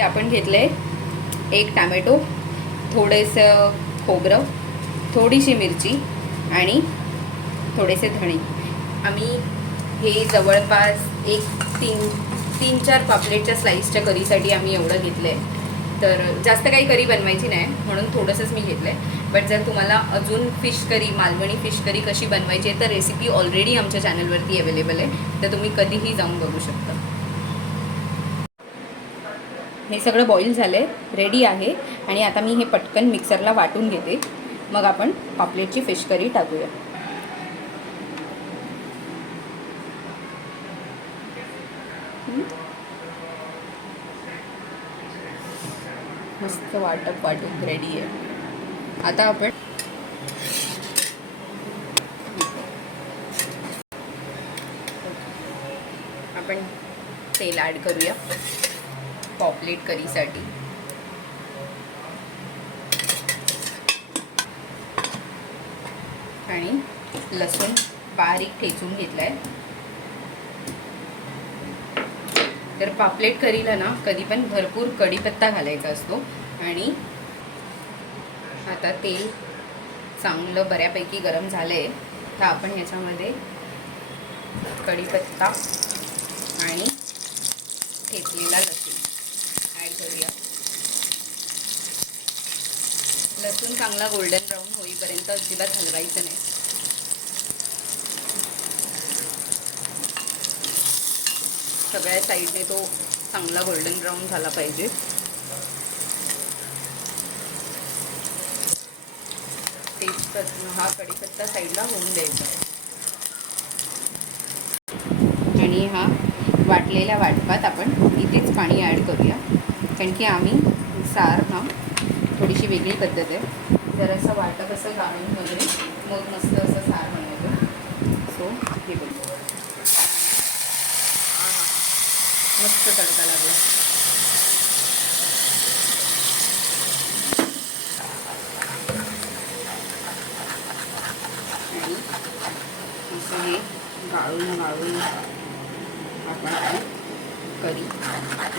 आपण घेतले एक टॅमॅटो, थोडेसं खोबरं, थोडीशी मिरची आणि थोडेसे धणे. आम्ही हे जवळपास एक 3-4 पापलेटच्या स्लाईसच्या करीसाठी आम्ही एवढं घेतलं आहे. तर जास्त काही करी बनवायची नाही म्हणून थोडंसंच मी घेतलं आहे. बट जर तुम्हाला अजून fish curry, Malvani fish curry कशी बनवायची आहे तर रेसिपी ऑलरेडी आमच्या चॅनलवरती अवेलेबल आहे, तर तुम्ही कधीही जाऊन बघू शकता. हे सगळं बॉईल झालं आहे, रेडी आहे. आणि आता मी हे पटकन मिक्सरला वाटून घेते, मग आपण पापलेटची फिश करी टाकूया. मस्त वाटून रेडी आहे. आता आपण तेल ॲड करूया पॉपलेट करीसाठी. आणि लसूण बारीक ठेचून घेतला आहे. तर पापलेट करीला ना कधी पण भरपूर कढीपत्ता घालायचा असतो. आणि आता तेल चांगलं बऱ्यापैकी गरम झालं आहे, तर आपण ह्याच्यामध्ये कढीपत्ता आणि ठेचलेला लसूण ॲड करूया. लसूण चांगला गोल्डन ब्राऊन होईपर्यंत अजिबात हलवायचं नाही. सगळ्या साईडने तो चांगला गोल्डन ब्राऊन झाला पाहिजे. हा कढीपत्ता साईडला होऊन द्यायचा. आणि हा वाटलेल्या वाटपात आपण इथेच पाणी ॲड करूया, कारण की आम्ही सार हा थोडीशी वेगळी पद्धत आहे. जरासं वाटप असं गाळून वगैरे मग मस्त असं सार बनवतो. सो हे बघू, मस्त तडका लागला. आणि असं हे गाळून आपण करी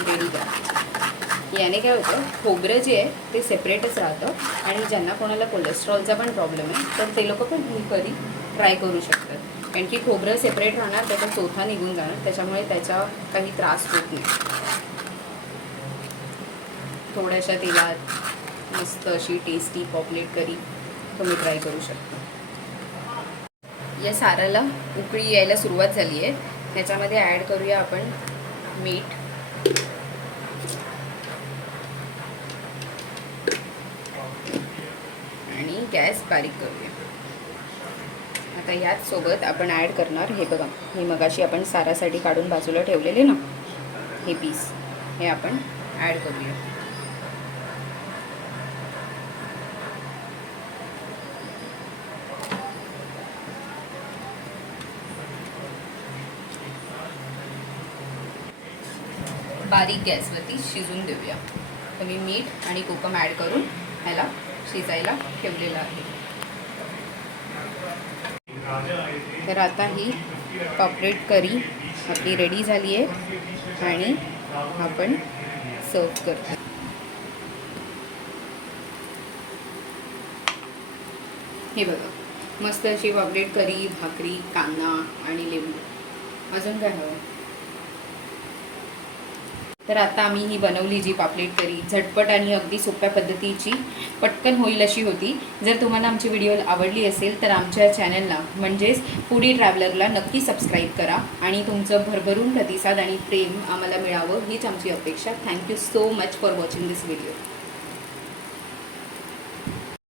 रेडी करा. याने काय होतं, खोबरं जे आहे ते सेपरेटच राहतं. आणि ज्यांना कोणाला कोलेस्ट्रॉलचा पण प्रॉब्लेम आहे तर ते लोक पण ही करी ट्राय करू शकतात, कारण की खोबरं सेपरेट राहणार, त्याचा चोथा निघून जाणार, त्याच्यामुळे त्याचा काही त्रास होत नाही. थोड्याशा तेलात मस्त अशी टेस्टी पॉपलेट करी तुम्ही ट्राय करू शकता. या साराला उकळी यायला सुरुवात झाली आहे. त्याच्यामध्ये ॲड करूया आपण मीठ. आणि गॅस बारीक करूया. आता याच सोबत आपण ॲड करणार, हे बघा, हे मगाशी आपण सारासाठी काढून बाजूला ठेवलेले ना हे पीस, हे आपण ॲड करूया. बारीक गॅसवरती शिजून देऊया. तर मी मीठ आणि कोकम ॲड करून ह्याला शिजायला ठेवलेलं आहे. तर आता ही पॉपलेट करी आपली रेडी झाली आहे आणि आपण सर्व करतो. हे बघा, मस्त अशी पॉपलेट करी, भाकरी, कांदा आणि लिंबू. अजून काय हवं? तर आता आम्ही ही बनवली जी पापलेट करी, झटपट आणि अगदी सोप्या पद्धतीची, पटकन होईल अशी होती. जर तुम्हाला आमची व्हिडिओ आवडली असेल तर आमच्या चॅनलला म्हणजेच फूडी ट्रॅव्हलरला नक्की सबस्क्राईब करा. आणि तुमचं भरभरून प्रतिसाद आणि प्रेम आम्हाला मिळावं हीच आमची अपेक्षा. Thank you so much for watching this video.